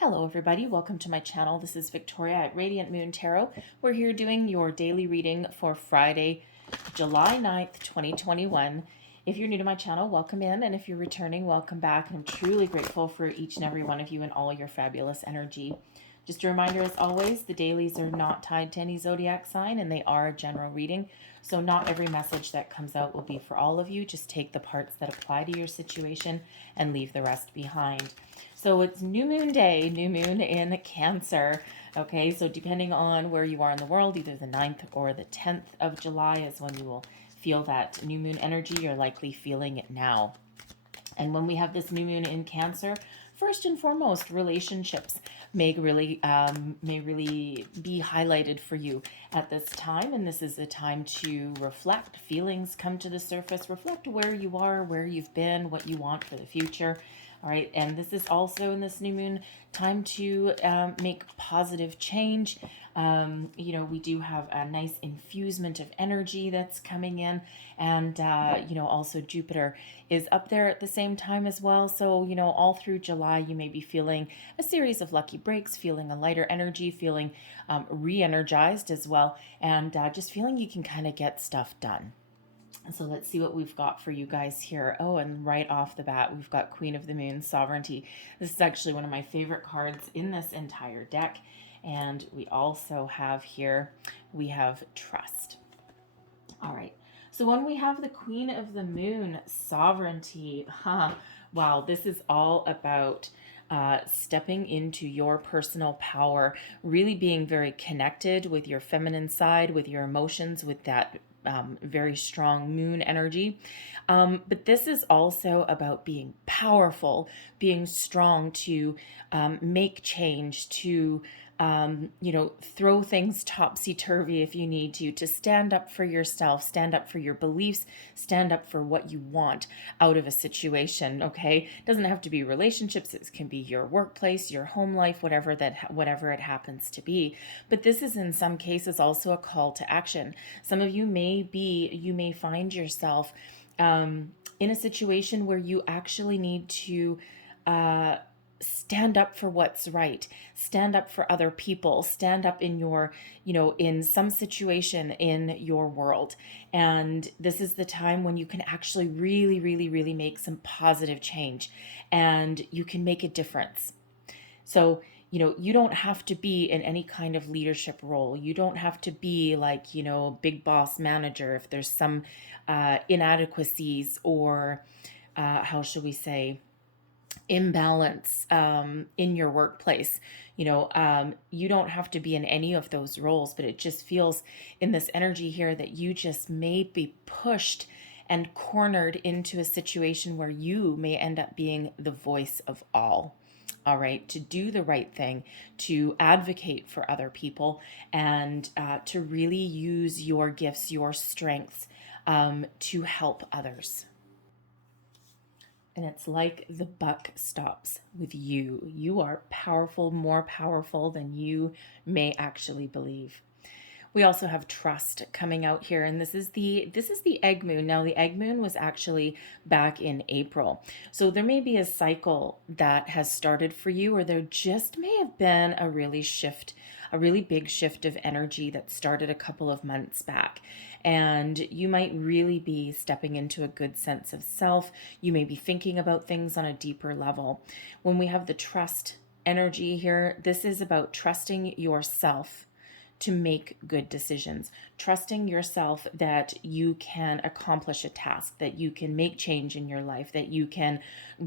Hello everybody, welcome to my channel. This is Victoria at Radiant Moon Tarot. We're here doing your daily reading for Friday, July 9th, 2021. If you're new to my channel, welcome in, and if you're returning, welcome back. And I'm truly grateful for each and every one of you and all your fabulous energy. Just a reminder, as always, the dailies are not tied to any zodiac sign and they are a general reading. So not every message that comes out will be for all of you. Just take the parts that apply to your situation and leave the rest behind. So it's new moon day, new moon in Cancer. Okay, so depending on where you are in the world, either the 9th or the 10th of July is when you will feel that new moon energy. You're likely feeling it now. And when we have this new moon in Cancer, first and foremost, relationships may really be highlighted for you at this time. And this is a time to reflect. Feelings come to the surface. Reflect where you are, where you've been, what you want for the future. All right, and this is also in this new moon time to make positive change. We do have a nice infusement of energy that's coming in, and also Jupiter is up there at the same time as well. So, all through July, you may be feeling a series of lucky breaks, feeling a lighter energy, feeling re-energized as well, and just feeling you can kind of get stuff done. So let's see what we've got for you guys here. Oh, and right off the bat, we've got Queen of the Moon, Sovereignty. This is actually one of my favorite cards in this entire deck. And we also have here, we have Trust. All right. So when we have the Queen of the Moon, Sovereignty, wow, this is all about stepping into your personal power, really being very connected with your feminine side, with your emotions, with that very strong moon energy. But this is also about being powerful, being strong to make change, to throw things topsy-turvy if you need to stand up for yourself, stand up for your beliefs, stand up for what you want out of a situation, okay? It doesn't have to be relationships. It can be your workplace, your home life, whatever it happens to be. But this is in some cases also a call to action. Some of you may find yourself in a situation where you actually need to stand up for what's right, stand up for other people, stand up in your, in some situation in your world. And this is the time when you can actually really, really, really make some positive change and you can make a difference. So, you don't have to be in any kind of leadership role. You don't have to be like, big boss manager if there's some inadequacies or, how shall we say, imbalance in your workplace. You don't have to be in any of those roles, but it just feels in this energy here that you just may be pushed and cornered into a situation where you may end up being the voice of all. All right, to do the right thing, to advocate for other people, and to really use your gifts, your strengths to help others. And it's like the buck stops with you. You are powerful, more powerful than you may actually believe. We also have Trust coming out here, and this is the egg moon. Now the egg moon was actually back in April. So there may be a cycle that has started for you, or there just may have been a really big shift of energy that started a couple of months back. And you might really be stepping into a good sense of self. You may be thinking about things on a deeper level. When we have the Trust energy here, this is about trusting yourself to make good decisions, trusting yourself that you can accomplish a task, that you can make change in your life, that you can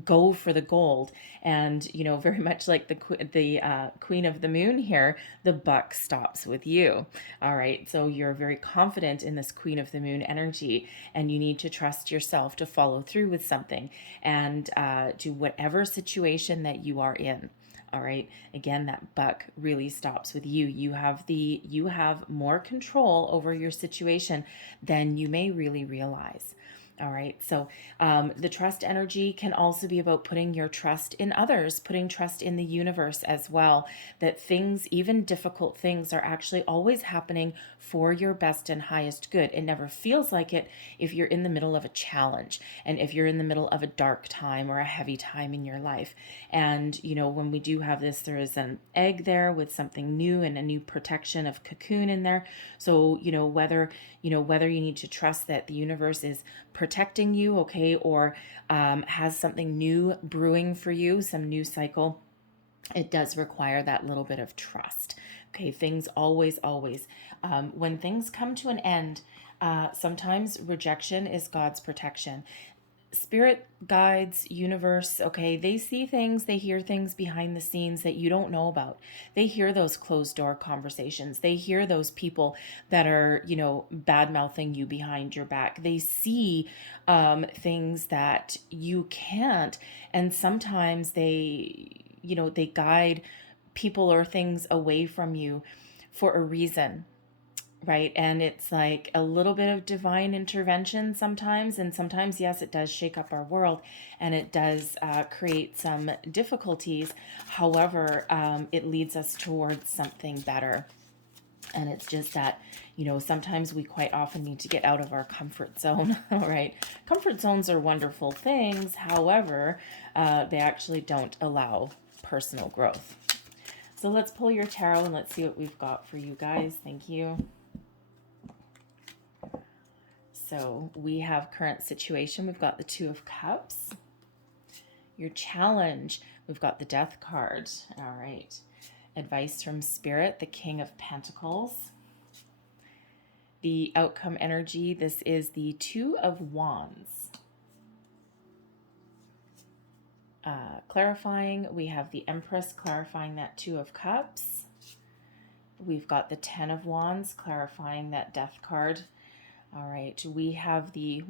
go for the gold. And, very much like the Queen of the Moon here, the buck stops with you. All right. So you're very confident in this Queen of the Moon energy, and you need to trust yourself to follow through with something and to whatever situation that you are in. All right. Again, that buck really stops with you. You have more control over your situation than you may really realize. All right. So the trust energy can also be about putting your trust in others, putting trust in the universe as well. That things, even difficult things, are actually always happening for your best and highest good. It never feels like it if you're in the middle of a challenge and if you're in the middle of a dark time or a heavy time in your life. And, when we do have this, there is an egg there with something new and a new protection of cocoon in there. So, whether you need to trust that the universe is protecting you, okay, or has something new brewing for you, some new cycle, it does require that little bit of trust. Okay, things always, when things come to an end, sometimes rejection is God's protection. Spirit guides, universe, okay, they see things, they hear things behind the scenes that you don't know about. They hear those closed door conversations. They hear those people that are, bad mouthing you behind your back. They see things that you can't. And sometimes they guide people or things away from you for a reason, right? And it's like a little bit of divine intervention sometimes. And sometimes, yes, it does shake up our world and it does create some difficulties. However, it leads us towards something better. And it's just that, sometimes we quite often need to get out of our comfort zone. All right. Comfort zones are wonderful things. However, they actually don't allow personal growth. So let's pull your tarot and let's see what we've got for you guys. Thank you. So we have current situation. We've got the Two of Cups. Your challenge. We've got the Death card. All right. Advice from Spirit, the King of Pentacles. The outcome energy. This is the Two of Wands. Clarifying, we have the Empress clarifying that Two of Cups. We've got the Ten of Wands clarifying that Death card. All right, we have the,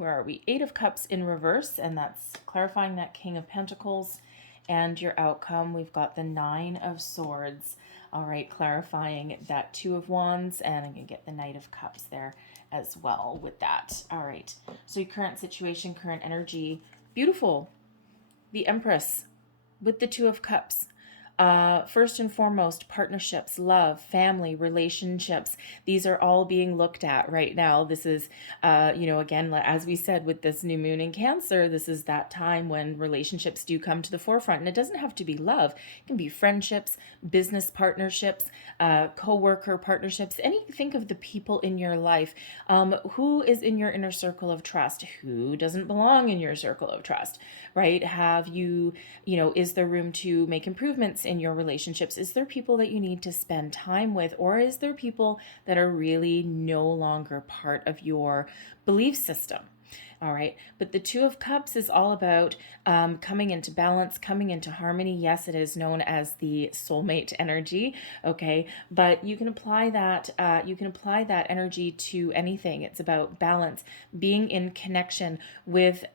Eight of Cups in reverse, and that's clarifying that King of Pentacles. And your outcome, we've got the Nine of Swords. All right, clarifying that Two of Wands, and I'm going to get the Knight of Cups there as well with that. All right, so your current situation, current energy, beautiful. The Empress with the Two of Cups. First and foremost, partnerships, love, family, relationships. These are all being looked at right now. This is, again, as we said with this new moon in Cancer, this is that time when relationships do come to the forefront. And it doesn't have to be love. It can be friendships, business partnerships, co-worker partnerships. Think of the people in your life. Who is in your inner circle of trust? Who doesn't belong in your circle of trust, right? Have you, is there room to make improvements in your relationships? Is there people that you need to spend time with, or is there people that are really no longer part of your belief system? All right. But the Two of Cups is all about coming into balance, coming into harmony. Yes, it is known as the soulmate energy. Okay. But you can apply that, energy to anything. It's about balance, being in connection with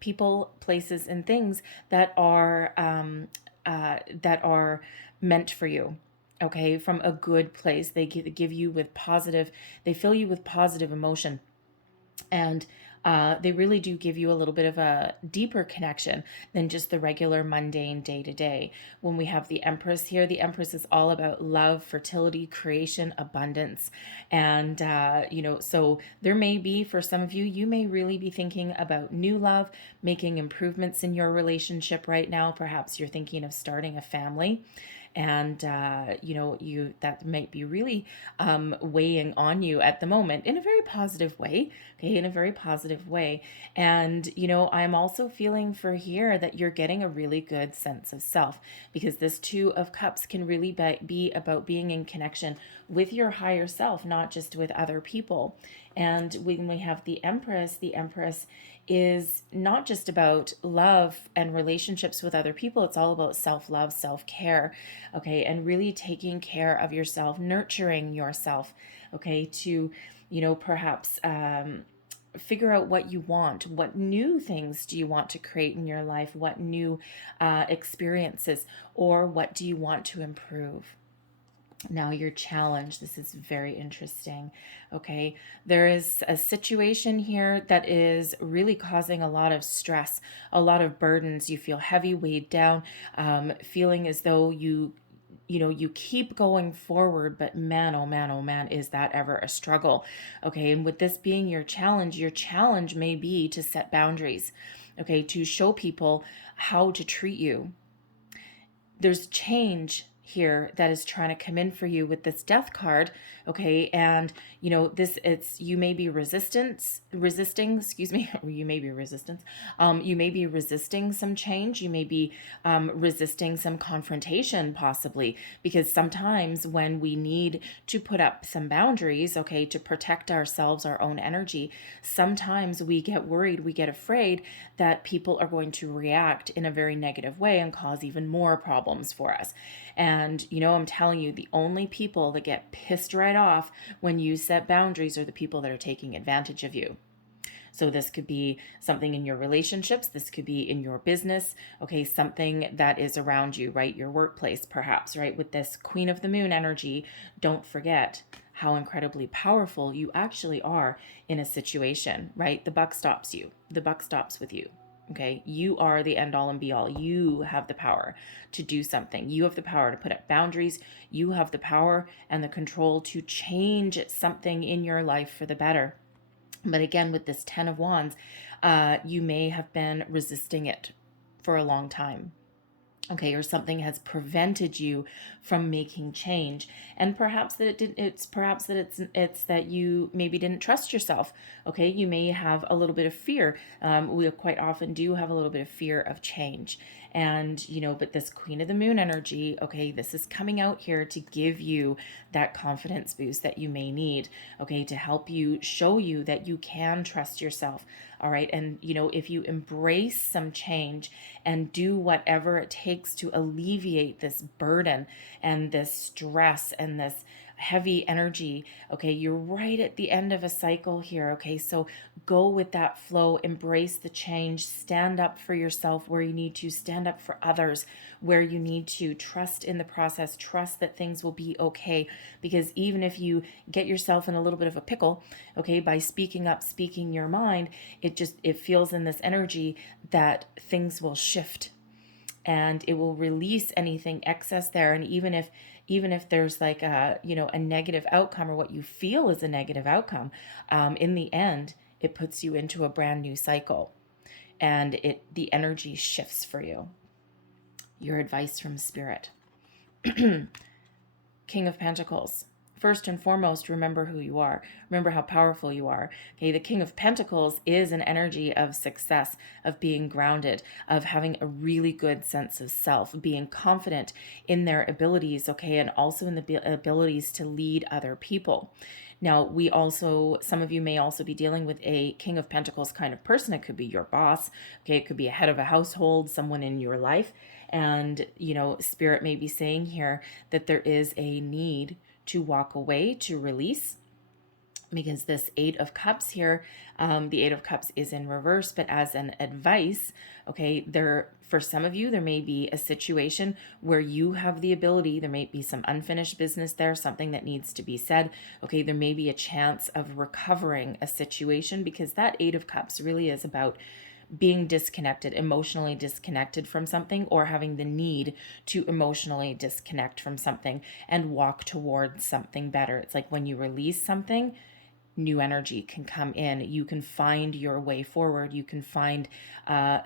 people, places, and things that are meant for you. Okay. From a good place. They give you with positive, they fill you with positive emotion. And they really do give you a little bit of a deeper connection than just the regular mundane day-to-day. When we have the Empress here, the Empress is all about love, fertility, creation, abundance. And, so there may be, for some of you, you may really be thinking about new love, making improvements in your relationship right now. Perhaps you're thinking of starting a family. And, that might be really weighing on you at the moment in a very positive way. Okay, in a very positive way. And, I'm also feeling for here that you're getting a really good sense of self, because this Two of Cups can really be about being in connection with your higher self, not just with other people. And when we have the Empress is not just about love and relationships with other people. It's all about self-love, self-care, okay? And really taking care of yourself, nurturing yourself, okay? To, perhaps figure out what you want. What new things do you want to create in your life? What new experiences, or what do you want to improve? Now your challenge, this is very interesting. Okay, there is a situation here that is really causing a lot of stress, a lot of burdens. You feel heavy, weighed down, feeling as though you keep going forward, but man, oh man, oh man, is that ever a struggle. Okay, and with this being your challenge may be to set boundaries, okay, to show people how to treat you. There's change here that is trying to come in for you with this death card. Okay, and this, it's, you may be resisting, excuse me, or you may be resistance, you may be resisting some change, you may be resisting some confrontation, possibly, because sometimes when we need to put up some boundaries, okay, to protect ourselves, our own energy, sometimes we get worried, we get afraid that people are going to react in a very negative way and cause even more problems for us. And I'm telling you, the only people that get pissed right off when you set boundaries are the people that are taking advantage of you. So this could be something in your relationships, this could be in your business, okay, something that is around you, right? Your workplace, perhaps, right? With this Queen of the Moon energy, don't forget how incredibly powerful you actually are in a situation, right? The buck stops you. The buck stops with you. Okay, you are the end all and be all. You have the power to do something. You have the power to put up boundaries. You have the power and the control to change something in your life for the better. But again, with this 10 of Wands, you may have been resisting it for a long time. Okay, or something has prevented you from making change, and perhaps that it didn't. It's perhaps that it's that you maybe didn't trust yourself. Okay, you may have a little bit of fear. We quite often do have a little bit of fear of change, and but this Queen of the Moon energy, okay, this is coming out here to give you that confidence boost that you may need. Okay, to help you, show you that you can trust yourself. All right. And, if you embrace some change and do whatever it takes to alleviate this burden and this stress and this heavy energy, okay, you're right at the end of a cycle here. Okay, so go with that flow, embrace the change, stand up for yourself where you need to, stand up for others where you need to, trust in the process, trust that things will be okay. Because even if you get yourself in a little bit of a pickle, okay, by speaking up, speaking your mind, it feels in this energy that things will shift and it will release anything excess there. And even if there's like a negative outcome, or what you feel is a negative outcome, in the end it puts you into a brand new cycle, and the energy shifts for you. Your advice from Spirit. King of Pentacles. First and foremost, remember who you are. Remember how powerful you are. Okay, the King of Pentacles is an energy of success, of being grounded, of having a really good sense of self, being confident in their abilities, okay, and also in the abilities to lead other people. Now, some of you may also be dealing with a King of Pentacles kind of person. It could be your boss, okay, it could be a head of a household, someone in your life. And, Spirit may be saying here that there is a need to walk away, to release, because this Eight of Cups here, the Eight of Cups is in reverse, but as an advice, okay, for some of you, there may be a situation where you have the ability, there may be some unfinished business there, something that needs to be said, okay, there may be a chance of recovering a situation, because that Eight of Cups really is about being disconnected, emotionally disconnected from something, or having the need to emotionally disconnect from something and walk towards something better. It's like when you release something, new energy can come in. You can find your way forward. You can find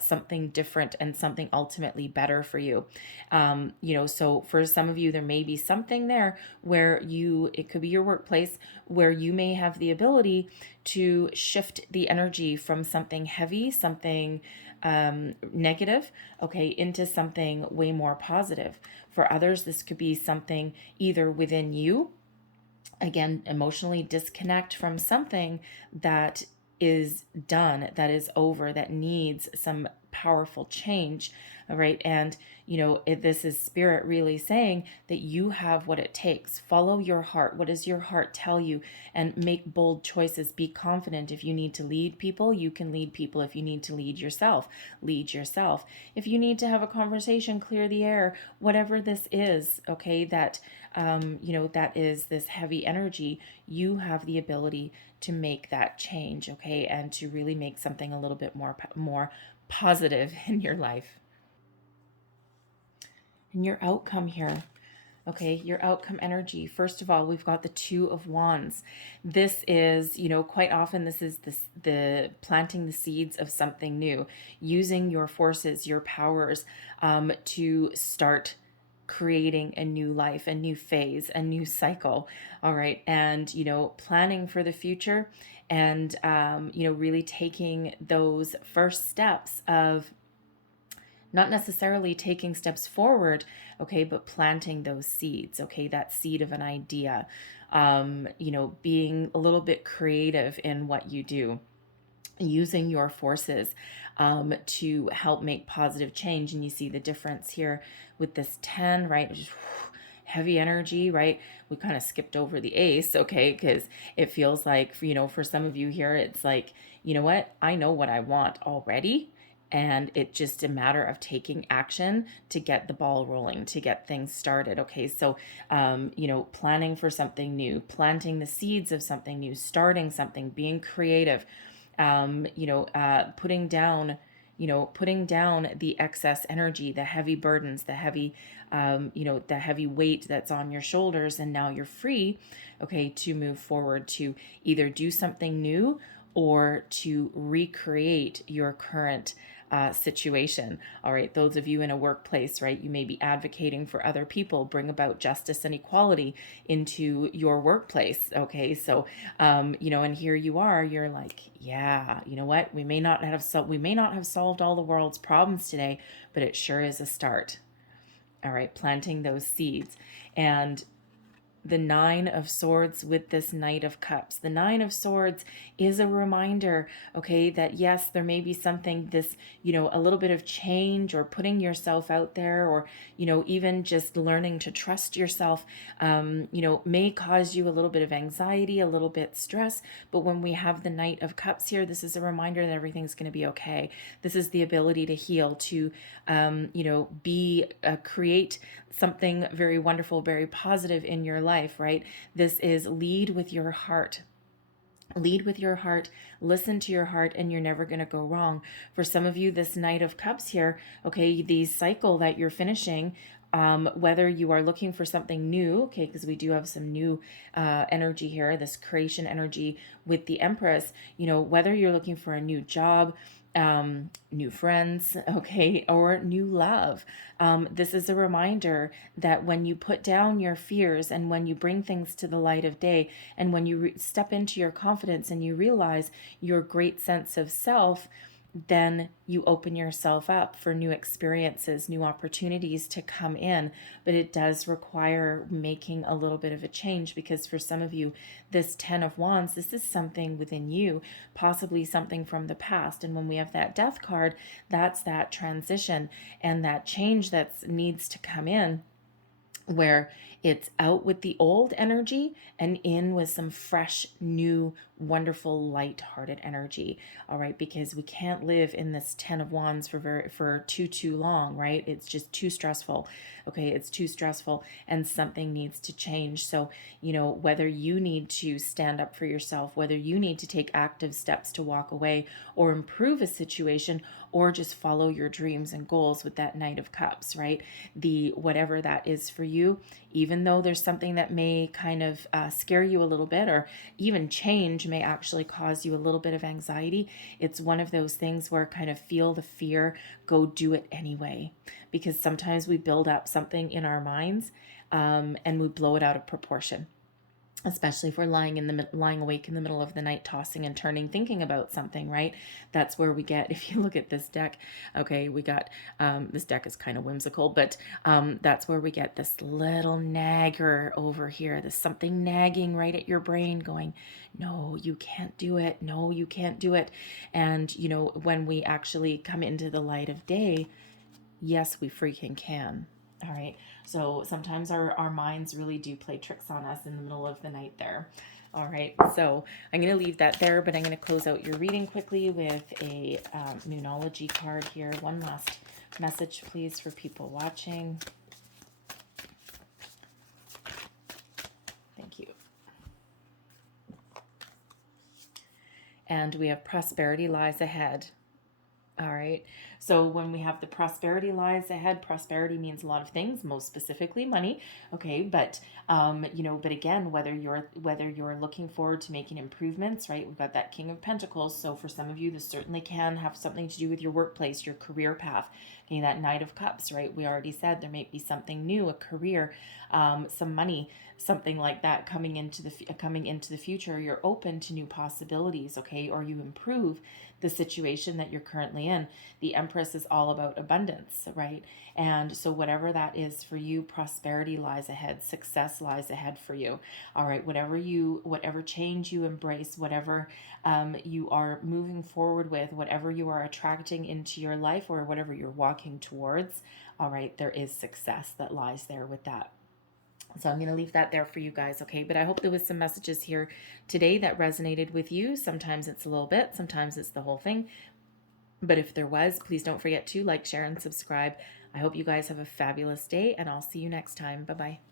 something different and something ultimately better for you. So for some of you, there may be something there where it could be your workplace, where you may have the ability to shift the energy from something heavy, something negative, okay, into something way more positive. For others, this could be something either within you, again, emotionally disconnect from something that is done, that is over, that needs some powerful change. All right. And, this is spirit really saying that you have what it takes. Follow your heart. What does your heart tell you? And make bold choices. Be confident. If you need to lead people, you can lead people. If you need to lead yourself, lead yourself. If you need to have a conversation, clear the air, whatever this is, okay, that, that is this heavy energy, you have the ability to make that change, okay, and to really make something a little bit more positive in your life. And your outcome here, okay, your outcome energy. First of all, we've got the Two of Wands. This is, quite often this is the planting the seeds of something new, using your forces, your powers, to start creating a new life, a new phase, a new cycle. All right. And, planning for the future, and, really taking those first steps of not necessarily taking steps forward, okay, but planting those seeds, okay, that seed of an idea, being a little bit creative in what you do, using your forces, to help make positive change. And you see the difference here with this 10, right? Just heavy energy, right? We kind of skipped over the ace, okay, because it feels like, for some of you here, it's like, you know what? I know what I want already. And it's just a matter of taking action to get the ball rolling, to get things started. Okay, so, planning for something new, planting the seeds of something new, starting something, being creative, putting down, putting down the excess energy, the heavy burdens, the heavy, the heavy weight that's on your shoulders. And now you're free, okay, to move forward, to either do something new or to recreate your current situation. All right, those of you in a workplace, right, you may be advocating for other people, bring about justice and equality into your workplace. Okay, so and here you are, you're like, yeah, you know what, we may not have solved all the world's problems today, but it sure is a start. All right, planting those seeds. And the Nine of Swords with this Knight of Cups. The Nine of Swords is a reminder, okay, that yes, there may be something, this, a little bit of change, or putting yourself out there, or, even just learning to trust yourself, may cause you a little bit of anxiety, a little bit stress. But when we have the Knight of Cups here, this is a reminder that everything's going to be okay. This is the ability to heal, to, create something very wonderful, very positive in your life, right? This is lead with your heart. Lead with your heart, listen to your heart, and you're never going to go wrong. For some of you, this Knight of Cups here, okay, the cycle that you're finishing, whether you are looking for something new, okay, because we do have some new energy here, this creation energy with the Empress, whether you're looking for a new job, new friends, okay, or new love. This is a reminder that when you put down your fears, and when you bring things to the light of day, and when you step into your confidence and you realize your great sense of self, then you open yourself up for new experiences, new opportunities to come in. But it does require making a little bit of a change, because for some of you, this 10 of Wands, this is something within you, possibly something from the past. And when we have that Death card, that's that transition and that change that needs to come in, where it's out with the old energy and in with some fresh, new, wonderful, light-hearted energy. All right, because we can't live in this 10 of Wands for too long, right? It's just too stressful. Okay, it's too stressful, and something needs to change. So, whether you need to stand up for yourself, whether you need to take active steps to walk away or improve a situation, or just follow your dreams and goals with that Knight of Cups, right? Whatever that is for you, even though there's something that may kind of scare you a little bit, or even change may actually cause you a little bit of anxiety, it's one of those things where kind of feel the fear, go do it anyway. Because sometimes we build up something in our minds, and we blow it out of proportion. Especially if we're lying awake in the middle of the night, tossing and turning, thinking about something, right? That's where we get, if you look at this deck, okay, we got, this deck is kind of whimsical, but that's where we get this little nagger over here, this something nagging right at your brain going, no, you can't do it. No, you can't do it. And, when we actually come into the light of day, Yes, we freaking can. All right. So sometimes our minds really do play tricks on us in the middle of the night there. All right. So I'm going to leave that there, but I'm going to close out your reading quickly with a Moonology card here. One last message, please, for people watching. Thank you. And we have prosperity lies ahead. All right. So when we have the prosperity lies ahead, prosperity means a lot of things, most specifically money. Okay, but but again, whether you're looking forward to making improvements, right? We've got that King of Pentacles. So for some of you, this certainly can have something to do with your workplace, your career path. Okay, that Knight of Cups, right? We already said there may be something new, a career, some money, something like that coming into the future. You're open to new possibilities, okay, or you improve the situation that you're currently in. The Empress is all about abundance, right? And so whatever that is for you, prosperity lies ahead, success lies ahead for you. All right, whatever change you embrace, whatever you are moving forward with, whatever you are attracting into your life, or whatever you're walking towards, all right, there is success that lies there with that. So I'm going to leave that there for you guys, okay? But I hope there was some messages here today that resonated with you. Sometimes it's a little bit, sometimes it's the whole thing. But if there was, please don't forget to like, share, and subscribe. I hope you guys have a fabulous day, and I'll see you next time. Bye-bye.